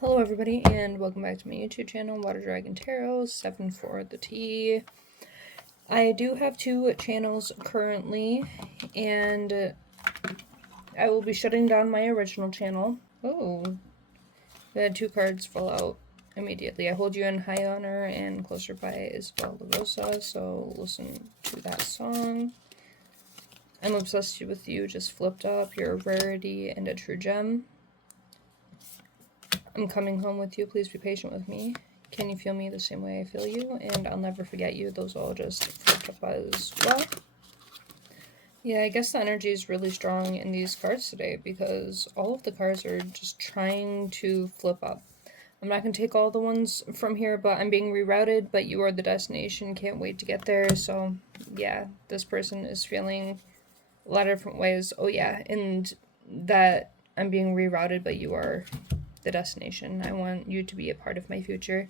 Hello everybody and welcome back to my YouTube channel, Water Dragon Tarot, 7 for the T. I do have two channels currently, and I will be shutting down my original channel. Oh, I had two cards fall out immediately. I hold you in high honor and closer by Isabel La Rosa, so listen to that song. I'm obsessed with you, just flipped up. You're a rarity and a true gem. I'm coming home with you, please be patient with me. Can you feel me the same way I feel you? And I'll never forget you. Those all just flipped up as well. Yeah, I guess the energy is really strong in these cards today because all of the cards are just trying to flip up. I'm not going to take all the ones from here, but I'm being rerouted, but you are the destination. Can't wait to get there. So, yeah, this person is feeling a lot of different ways. Oh, yeah, and that I'm being rerouted, but you are the destination. I want you to be a part of my future.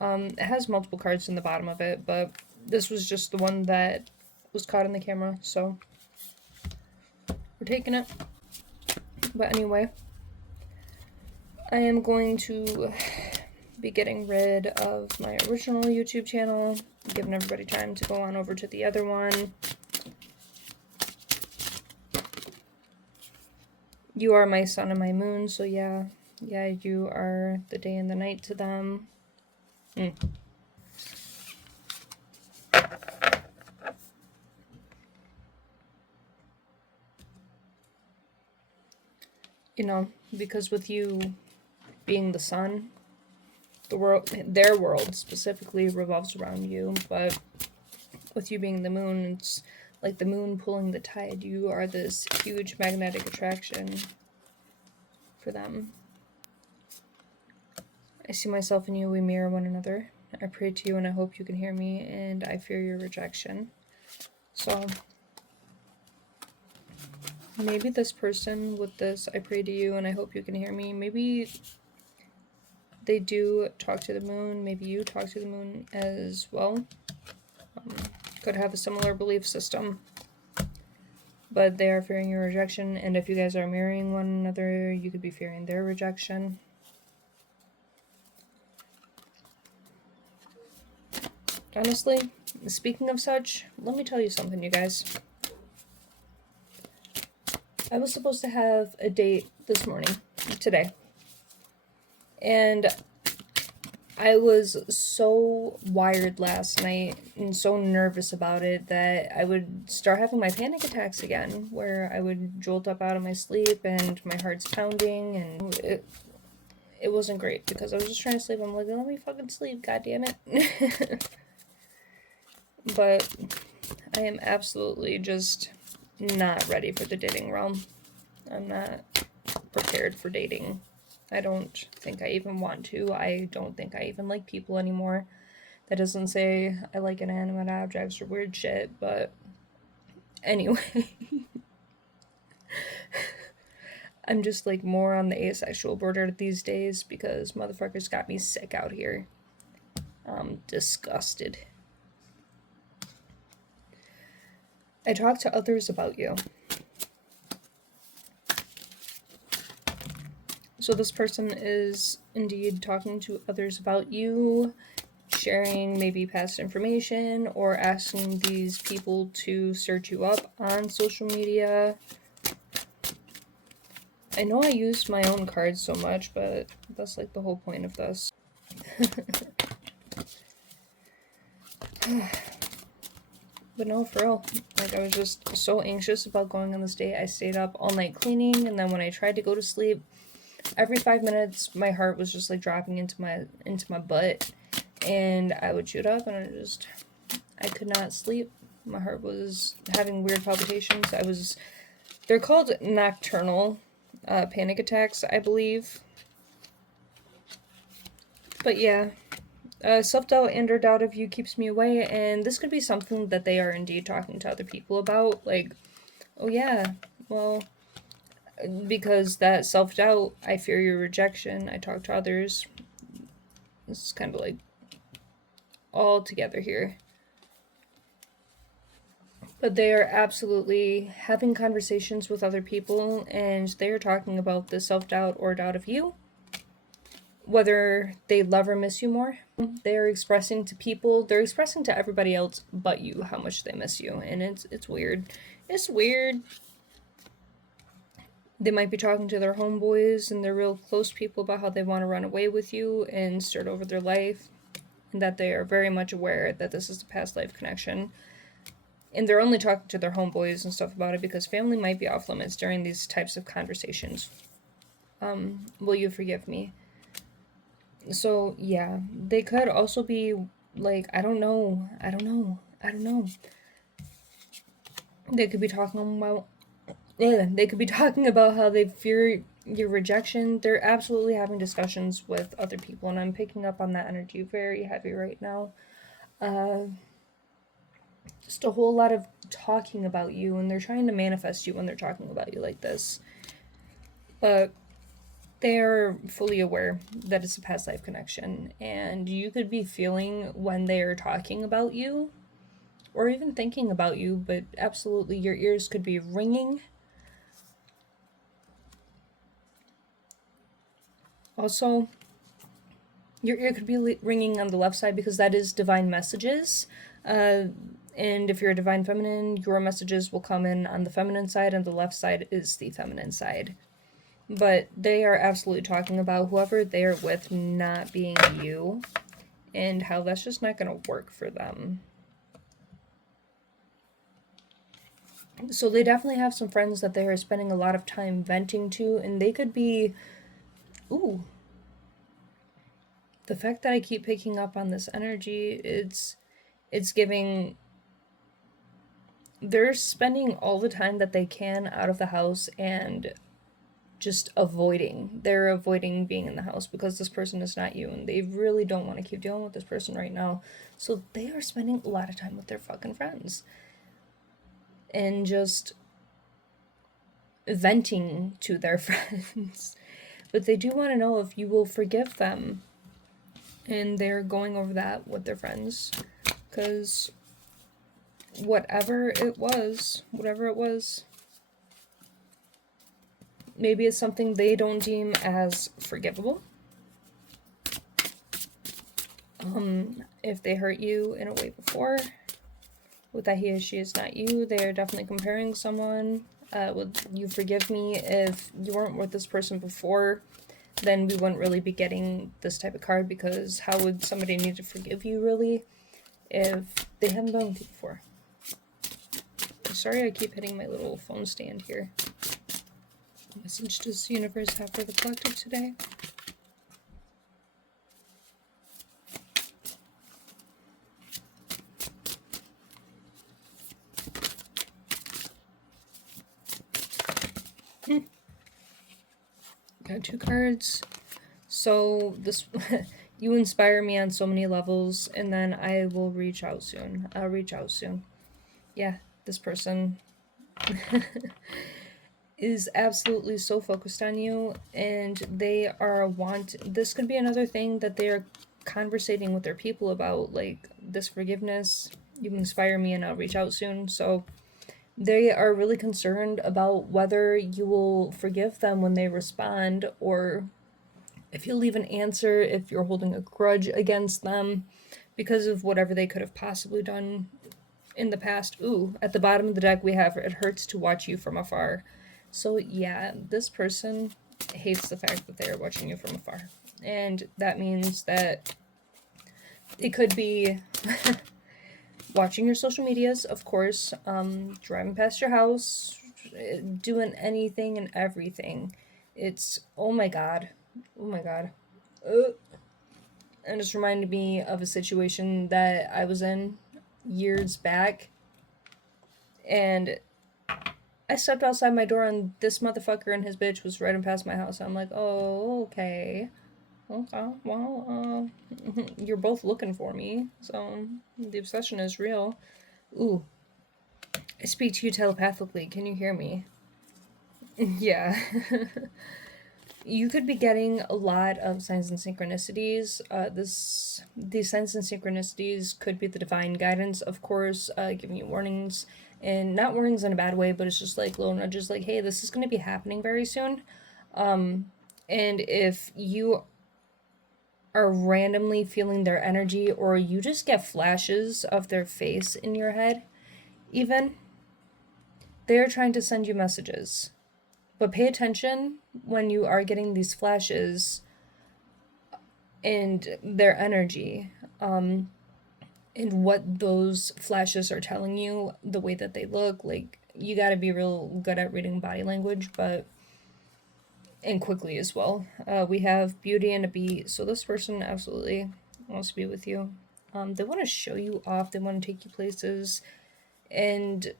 It has multiple cards in the bottom of it, but this was just the one that was caught in the camera, so we're taking it. But anyway, I am going to be getting rid of my original YouTube channel, giving everybody time to go on over to the other one. You are my sun and my moon, so yeah, you are the day and the night to them. You know, because with you being the sun, the world, their world specifically revolves around you, but with you being the moon, it's like the moon pulling the tide. You are this huge magnetic attraction for them. I see myself in you, we mirror one another. I pray to you and I hope you can hear me, and I fear your rejection. So maybe this person with this, I pray to you and I hope you can hear me, maybe they do talk to the moon, maybe you talk to the moon as well. Could have a similar belief system, but they are fearing your rejection, and if you guys are mirroring one another, you could be fearing their rejection. Honestly, speaking of such, let me tell you something, you guys. I was supposed to have a date this morning, today, and I was so wired last night and so nervous about it that I would start having my panic attacks again, where I would jolt up out of my sleep and my heart's pounding, and it wasn't great because I was just trying to sleep. I'm like, let me fucking sleep, god damn it. But I am absolutely just not ready for the dating realm. I'm not prepared for dating. I don't think I even want to. I don't think I even like people anymore. That doesn't say I like inanimate objects or weird shit, but anyway. I'm just like more on the asexual border these days because motherfuckers got me sick out here. I'm disgusted. I talk to others about you. So this person is indeed talking to others about you, sharing maybe past information, or asking these people to search you up on social media. I know I used my own cards so much, but that's like the whole point of this. But no, for real, like I was just so anxious about going on this date. I stayed up all night cleaning, and then when I tried to go to sleep, every 5 minutes my heart was just like dropping into my butt, and I would shoot up, and I could not sleep. My heart was having weird palpitations. They're called nocturnal panic attacks, I believe. But yeah, self-doubt and or doubt of you keeps me away, and this could be something that they are indeed talking to other people about, like, oh yeah, well, because that self-doubt, I fear your rejection, I talk to others. This is kind of like all together here. But they are absolutely having conversations with other people, and they are talking about the self-doubt or doubt of you. whether they love or miss you more. They're expressing to people, they're expressing to everybody else but you how much they miss you, and it's weird. It's weird. They might be talking to their homeboys and their real close people about how they want to run away with you and start over their life, and that they are very much aware that this is a past life connection. And they're only talking to their homeboys and stuff about it because family might be off limits during these types of conversations. Will you forgive me? So, yeah, they could also be like, I don't know. They could be talking about, yeah, they could be talking about how they fear your rejection. They're absolutely having discussions with other people, and I'm picking up on that energy very heavy right now. Just a whole lot of talking about you, and they're trying to manifest you when they're talking about you like this. But they're fully aware that it's a past life connection, and you could be feeling when they're talking about you or even thinking about you, but absolutely your ears could be ringing. Also, your ear could be ringing on the left side because that is divine messages. And if you're a divine feminine, your messages will come in on the feminine side, and the left side is the feminine side. But they are absolutely talking about whoever they're with not being you, and how that's just not going to work for them. So they definitely have some friends that they are spending a lot of time venting to, and they could be, ooh, the fact that I keep picking up on this energy, it's giving, they're spending all the time that they can out of the house and just avoiding. They're avoiding being in the house because this person is not you, and they really don't want to keep dealing with this person right now. So they are spending a lot of time with their fucking friends and just venting to their friends. But they do want to know if you will forgive them. And they're going over that with their friends. Because whatever it was, maybe it's something they don't deem as forgivable. If they hurt you in a way before, with that he or she is not you, they're definitely comparing someone. Would you forgive me if you weren't with this person before? Then we wouldn't really be getting this type of card, because how would somebody need to forgive you really if they haven't been with you before? Sorry, I keep hitting my little phone stand here. What message does the universe have for the collective today? Got 2 cards. So this you inspire me on so many levels, and then I will reach out soon. I'll reach out soon. Yeah, this person is absolutely so focused on you, and they are this could be another thing that they're conversating with their people about, like this forgiveness. You inspire me and I'll reach out soon. So they are really concerned about whether you will forgive them when they respond, or if you'll leave an answer, if you're holding a grudge against them because of whatever they could have possibly done in the past. Ooh, at the bottom of the deck we have, it hurts to watch you from afar. So yeah, this person hates the fact that they are watching you from afar. And that means that it could be watching your social medias, of course, driving past your house, doing anything and everything. It's, oh my god. And it's reminded me of a situation that I was in years back, and I stepped outside my door and this motherfucker and his bitch was riding past my house. I'm like, oh, okay. Well, you're both looking for me, so the obsession is real. Ooh, I speak to you telepathically. Can you hear me? Yeah. You could be getting a lot of signs and synchronicities. These signs and synchronicities could be the divine guidance, of course, giving you warnings, and not warnings in a bad way, but it's just like little nudges, like, hey, this is going to be happening very soon. And if you are randomly feeling their energy, or you just get flashes of their face in your head, even, they're trying to send you messages. But pay attention when you are getting these flashes and their energy, and what those flashes are telling you, the way that they look. Like, you got to be real good at reading body language, and quickly as well. We have Beauty and a Beat. So this person absolutely wants to be with you. They want to show you off. They want to take you places. And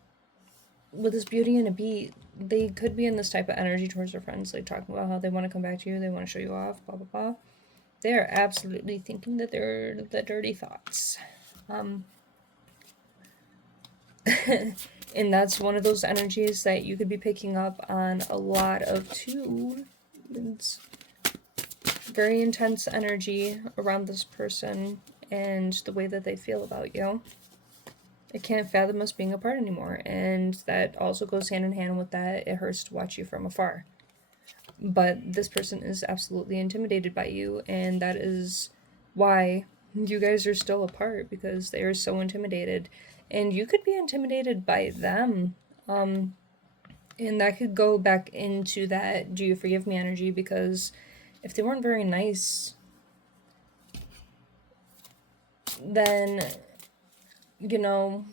with this Beauty and a Beat, they could be in this type of energy towards their friends, like talking about how they want to come back to you, they want to show you off, blah, blah, blah. They are absolutely thinking that they're the dirty thoughts. And that's one of those energies that you could be picking up on a lot of too. It's very intense energy around this person and the way that they feel about you. I can't fathom us being apart anymore, and that also goes hand in hand with that. It hurts to watch you from afar. But this person is absolutely intimidated by you, and that is why you guys are still apart, because they are so intimidated. And you could be intimidated by them. And that could go back into that do you forgive me energy, because if they weren't very nice, then, you know,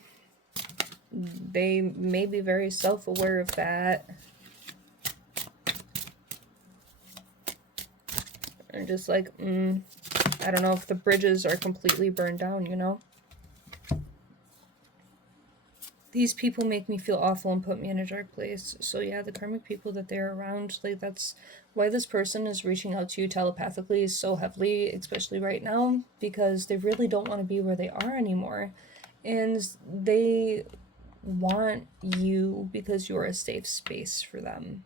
they may be very self-aware of that. And just like, I don't know if the bridges are completely burned down, you know? These people make me feel awful and put me in a dark place. So yeah, the karmic people that they're around, like, that's why this person is reaching out to you telepathically so heavily, especially right now, because they really don't want to be where they are anymore. And they want you because you're a safe space for them.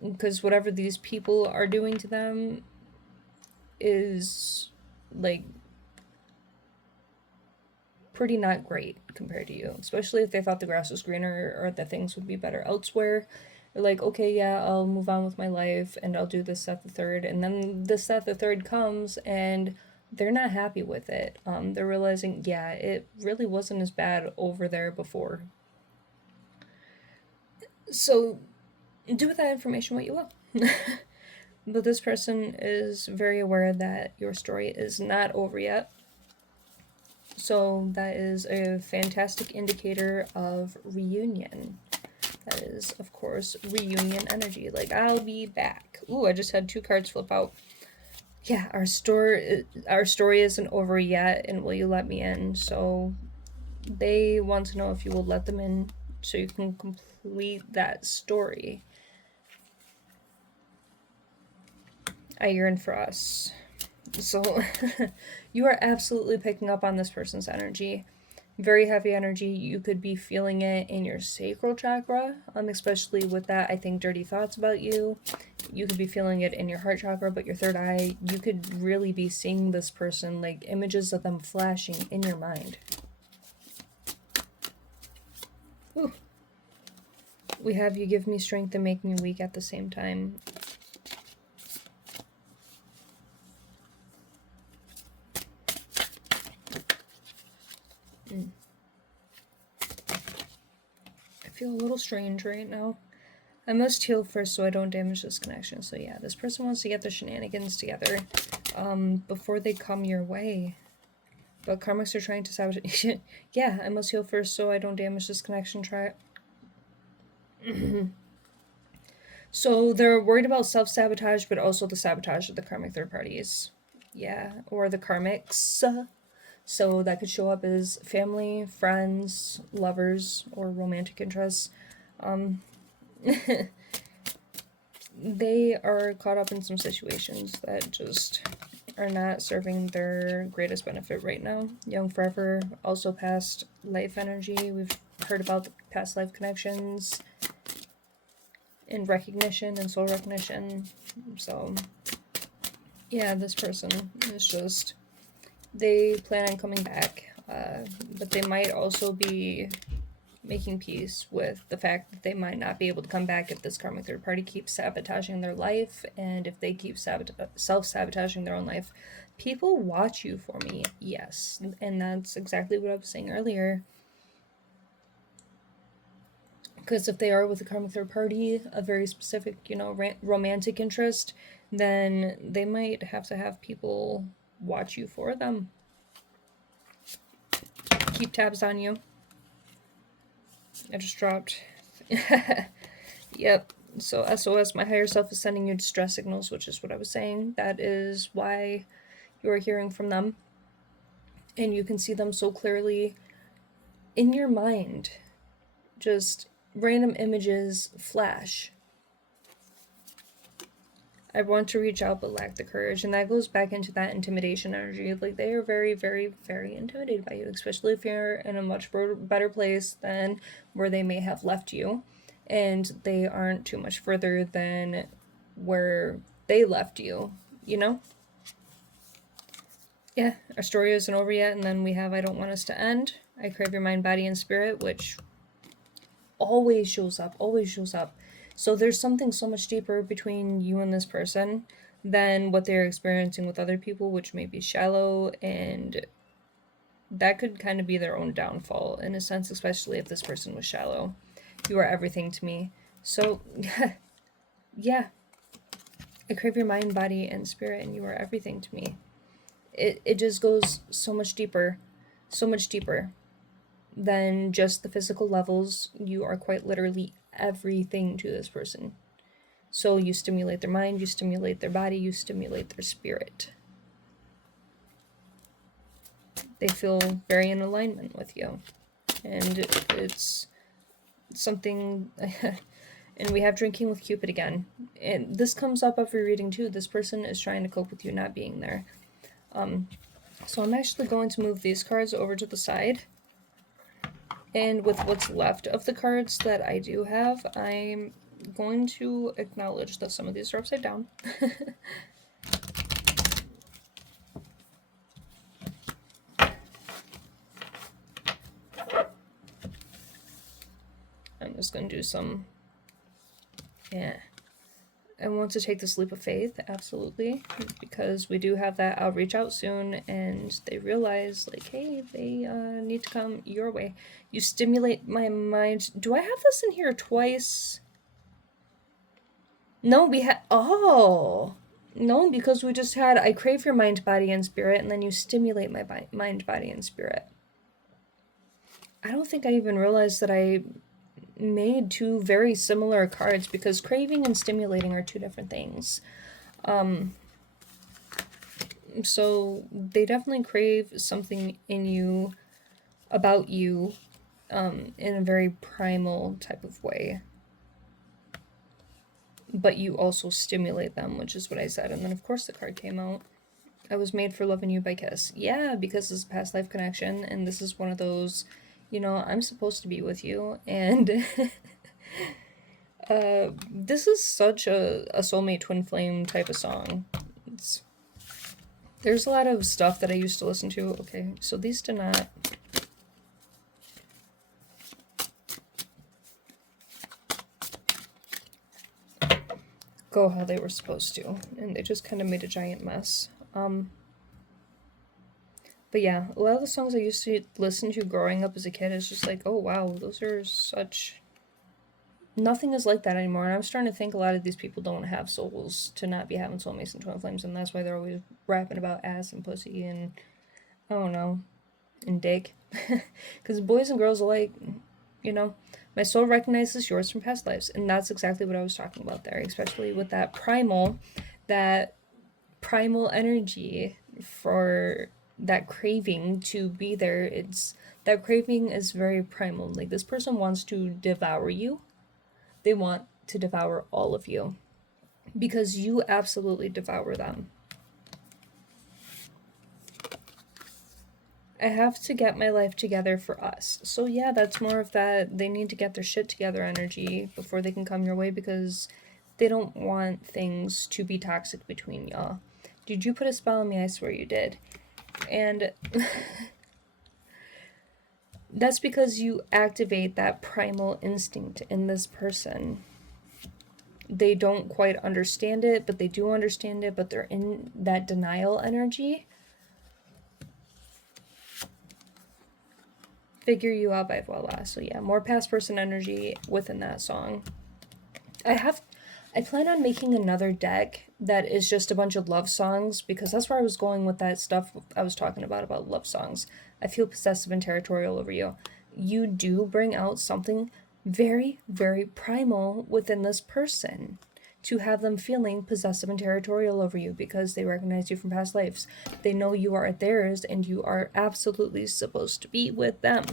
Because whatever these people are doing to them is, like, pretty not great compared to you, especially if they thought the grass was greener or that things would be better elsewhere. They're like, okay, yeah, I'll move on with my life and I'll do this, that, the third. And then this, that, the third comes and they're not happy with it. They're realizing, yeah, it really wasn't as bad over there before. So do with that information what you will. But this person is very aware that your story is not over yet. So that is a fantastic indicator of reunion. That is, of course, reunion energy. Like, I'll be back. Ooh, I just had 2 cards flip out. Yeah, our story isn't over yet, and will you let me in? So they want to know if you will let them in so you can complete that story. I yearn for us. So you are absolutely picking up on this person's energy. Very heavy energy. You could be feeling it in your sacral chakra, especially with that, I think, dirty thoughts about you. You could be feeling it in your heart chakra, but your third eye, you could really be seeing this person, like images of them flashing in your mind. Ooh. We have you give me strength and make me weak at the same time. I feel a little strange right now. I must heal first so I don't damage this connection. So yeah, this person wants to get their shenanigans together before they come your way. But karmics are trying to sabotage. Yeah, I must heal first so I don't damage this connection. Try it. So they're worried about self-sabotage, but also the sabotage of the karmic third parties. Yeah, or the karmics. So that could show up as family, friends, lovers, or romantic interests. They are caught up in some situations that just are not serving their greatest benefit right now. Young forever, also past life energy. We've heard about the past life connections and recognition and soul recognition. So yeah, this person is just, they plan on coming back, but they might also be making peace with the fact that they might not be able to come back if this karmic third party keeps sabotaging their life, and if they keep self-sabotaging their own life. People watch you for me, yes, and that's exactly what I was saying earlier. Because if they are with a karmic third party, a very specific, you know, romantic interest, then they might have to have people watch you for them. Keep tabs on you. I just dropped. Yep. So SOS, my higher self is sending you distress signals, which is what I was saying. That is why you are hearing from them. And you can see them so clearly in your mind. Just random images flash. I want to reach out but lack the courage. And that goes back into that intimidation energy. Like, they are very, very, very intimidated by you, especially if you're in a much better place than where they may have left you. And they aren't too much further than where they left you, you know? Yeah, our story isn't over yet. And then we have I don't want us to end. I crave your mind, body, and spirit, which always shows up, always shows up. So there's something so much deeper between you and this person than what they're experiencing with other people, which may be shallow, and that could kind of be their own downfall in a sense, especially if this person was shallow. You are everything to me. So, yeah. I crave your mind, body, and spirit, and you are everything to me. It just goes so much deeper than just the physical levels. You are quite literally everything to this person. So you stimulate their mind, you stimulate their body, you stimulate their spirit. They feel very in alignment with you. And it's something... And we have drinking with Cupid again. And this comes up every reading too. This person is trying to cope with you not being there. So I'm actually going to move these cards over to the side. And with what's left of the cards that I do have, I'm going to acknowledge that some of these are upside down. I'm just going to do some... Yeah. I want to take this leap of faith, absolutely, because we do have that I'll reach out soon, and they realize, like, hey, they need to come your way. You stimulate my mind. Do I have this in here twice? No, we had... Oh! No, because we just had I crave your mind, body, and spirit, and then you stimulate my mind, body, and spirit. I don't think I even realized that I made two very similar cards, because craving and stimulating are two different things. So they definitely crave something in you, about you, in a very primal type of way. But you also stimulate them, which is what I said. And then of course the card came out. I was made for loving you by Kiss. Yeah, because it's a past life connection, and this is one of those, you know, I'm supposed to be with you, and this is such a soulmate twin flame type of song. There's a lot of stuff that I used to listen to. Okay, so these did not... go how they were supposed to, and they just kind of made a giant mess. But yeah, a lot of the songs I used to listen to growing up as a kid is just like, oh wow, those are such... Nothing is like that anymore, and I'm starting to think a lot of these people don't have souls to not be having soulmates and twin flames, and that's why they're always rapping about ass and pussy and, I don't know, and dick. Because boys and girls alike, you know, my soul recognizes yours from past lives, and that's exactly what I was talking about there, especially with that primal energy for that craving to be there. That craving is very primal. Like, this person wants to devour you. They want to devour all of you, because you absolutely devour them. I have to get my life together for us. So yeah, that's more of that they need to get their shit together energy before they can come your way, because they don't want things to be toxic between y'all. Did you put a spell on me? I swear you did. And That's because you activate that primal instinct in this person. They don't quite understand it, but they do understand it, but they're in that denial energy. Figure You Out by Voila. So yeah, more past person energy within that song. I plan on making another deck that is just a bunch of love songs, because that's where I was going with that stuff I was talking about love songs. I feel possessive and territorial over you. You do bring out something very, very primal within this person, to have them feeling possessive and territorial over you because they recognize you from past lives. They know you are theirs and you are absolutely supposed to be with them.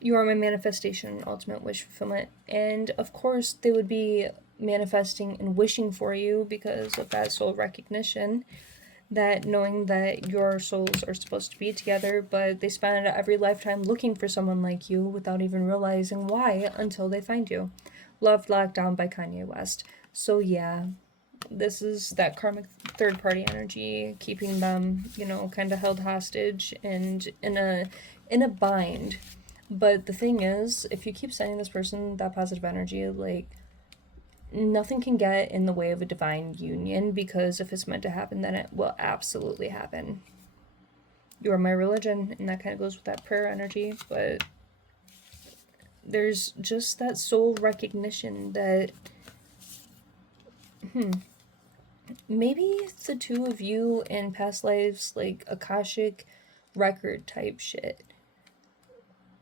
You are my manifestation and ultimate wish fulfillment. And of course, they would be manifesting and wishing for you because of that soul recognition, that knowing that your souls are supposed to be together, but they spend every lifetime looking for someone like you without even realizing why until they find you. Love Locked Down by Kanye West. So yeah, this is that karmic third party energy, keeping them, kind of held hostage and in a bind. But the thing is, if you keep sending this person that positive energy, like, nothing can get in the way of a divine union, because if it's meant to happen, then it will absolutely happen. You are my religion, and that kind of goes with that prayer energy, but there's just that soul recognition that, maybe the two of you in past lives, like Akashic record type shit,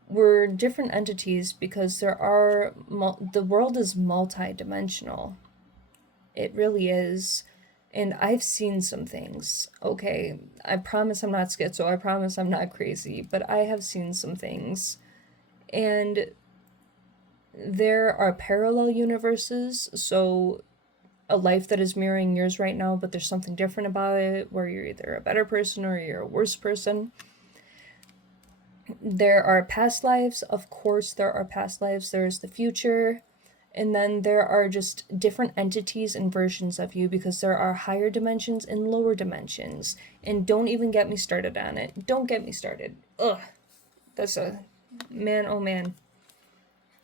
were different entities, because the world is multi-dimensional. It really is. And I've seen some things. Okay, I promise I'm not schizo, I promise I'm not crazy, but I have seen some things. And there are parallel universes, so a life that is mirroring yours right now, but there's something different about it, where you're either a better person or you're a worse person. There are past lives, of course there are past lives, there's the future, and then there are just different entities and versions of you, because there are higher dimensions and lower dimensions. And don't even get me started on it. Don't get me started. Ugh. That's a... man, oh man.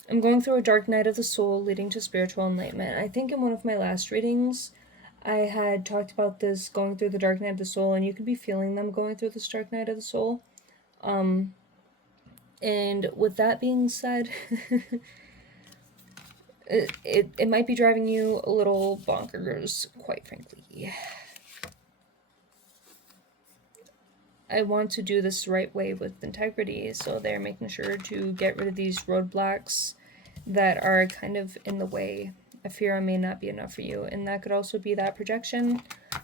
I'm going through a dark night of the soul leading to spiritual enlightenment. I think in one of my last readings, I had talked about this, going through the dark night of the soul, and you could be feeling them going through this dark night of the soul. And with that being said, it might be driving you a little bonkers, quite frankly. I want to do this the right way with integrity, so they're making sure to get rid of these roadblocks that are kind of in the way. I fear I may not be enough for you, and that could also be that projection,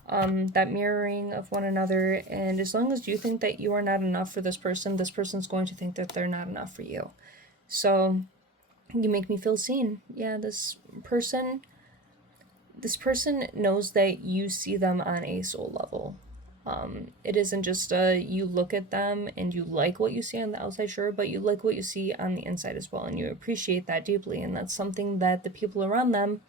that mirroring of one another. And as long as you think that you are not enough for this person's going to think that they're not enough for you. So you make me feel seen. Yeah, this person knows that you see them on a soul level. It isn't just you look at them and you like what you see on the outside, sure, but you like what you see on the inside as well, and you appreciate that deeply, and that's something that the people around them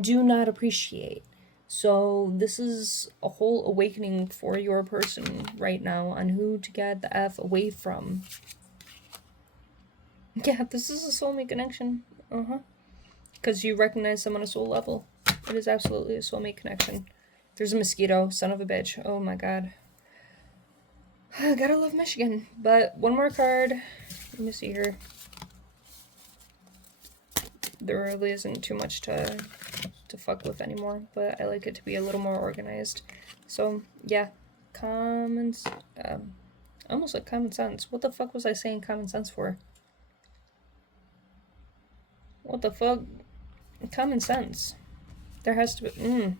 do not appreciate. So this is a whole awakening for your person right now on who to get the F away from. Yeah, this is a soulmate connection. Because you recognize them on a soul level. It is absolutely a soulmate connection. There's a mosquito, son of a bitch. Oh my god. Gotta love Michigan. But one more card. Let me see here. There really isn't too much to fuck with anymore, but I like it to be a little more organized. So yeah, almost like common sense. What the fuck was I saying common sense for? What the fuck? Common sense. There has to be.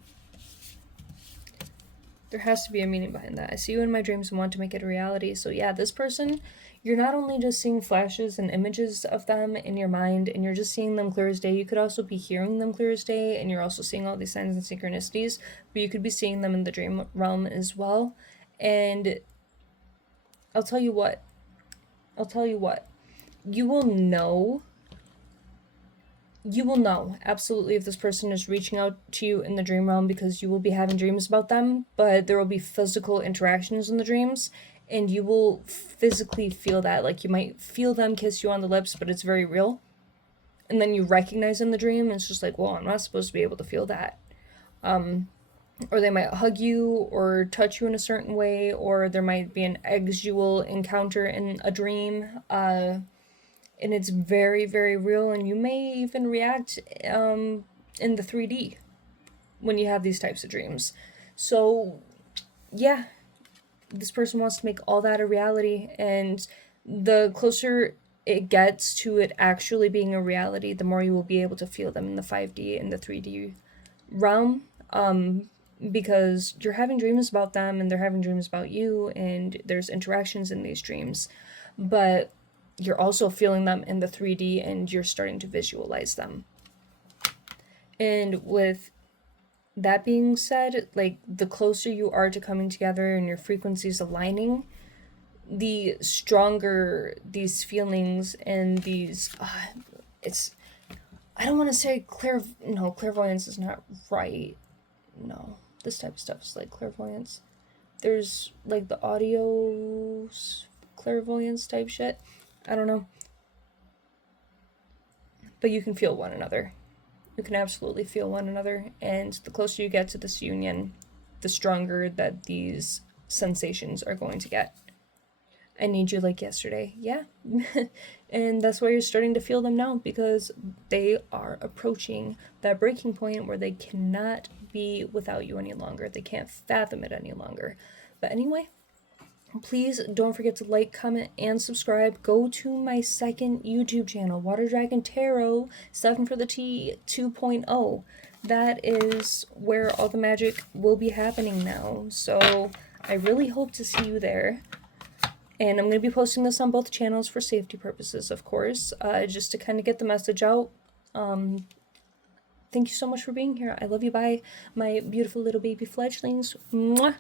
There has to be a meaning behind that. I see you in my dreams and want to make it a reality. So yeah, this person, you're not only just seeing flashes and images of them in your mind, and you're just seeing them clear as day, you could also be hearing them clear as day, and you're also seeing all these signs and synchronicities, but you could be seeing them in the dream realm as well. And I'll tell you what, you will know you will know absolutely if this person is reaching out to you in the dream realm, because you will be having dreams about them, but there will be physical interactions in the dreams, and you will physically feel that. Like, you might feel them kiss you on the lips, but it's very real. And then you recognize in the dream, and it's just like, well, I'm not supposed to be able to feel that. Or they might hug you or touch you in a certain way, or there might be an exual encounter in a dream. And it's very, very real, and you may even react in the 3D when you have these types of dreams. So, yeah, this person wants to make all that a reality, and the closer it gets to it actually being a reality, the more you will be able to feel them in the 5D and the 3D realm. Because you're having dreams about them and they're having dreams about you, and there's interactions in these dreams, but you're also feeling them in the 3D and you're starting to visualize them. And with that being said, like, the closer you are to coming together and your frequencies aligning, the stronger these feelings and these it's, I don't want to say clairvoyance is not right. No, this type of stuff is like clairvoyance. There's like the audio clairvoyance type shit. I don't know. But you can feel one another. You can absolutely feel one another. And the closer you get to this union, the stronger that these sensations are going to get. I need you like yesterday. Yeah. And that's why you're starting to feel them now, because they are approaching that breaking point where they cannot be without you any longer. They can't fathom it any longer. But anyway, please don't forget to like, comment, and subscribe. Go to my second YouTube channel, Water Dragon Tarot 7 for the T 2.0. That is where all the magic will be happening now. So I really hope to see you there. And I'm going to be posting this on both channels for safety purposes, of course, just to kind of get the message out. Thank you so much for being here. I love you. Bye, my beautiful little baby fledglings. Mwah!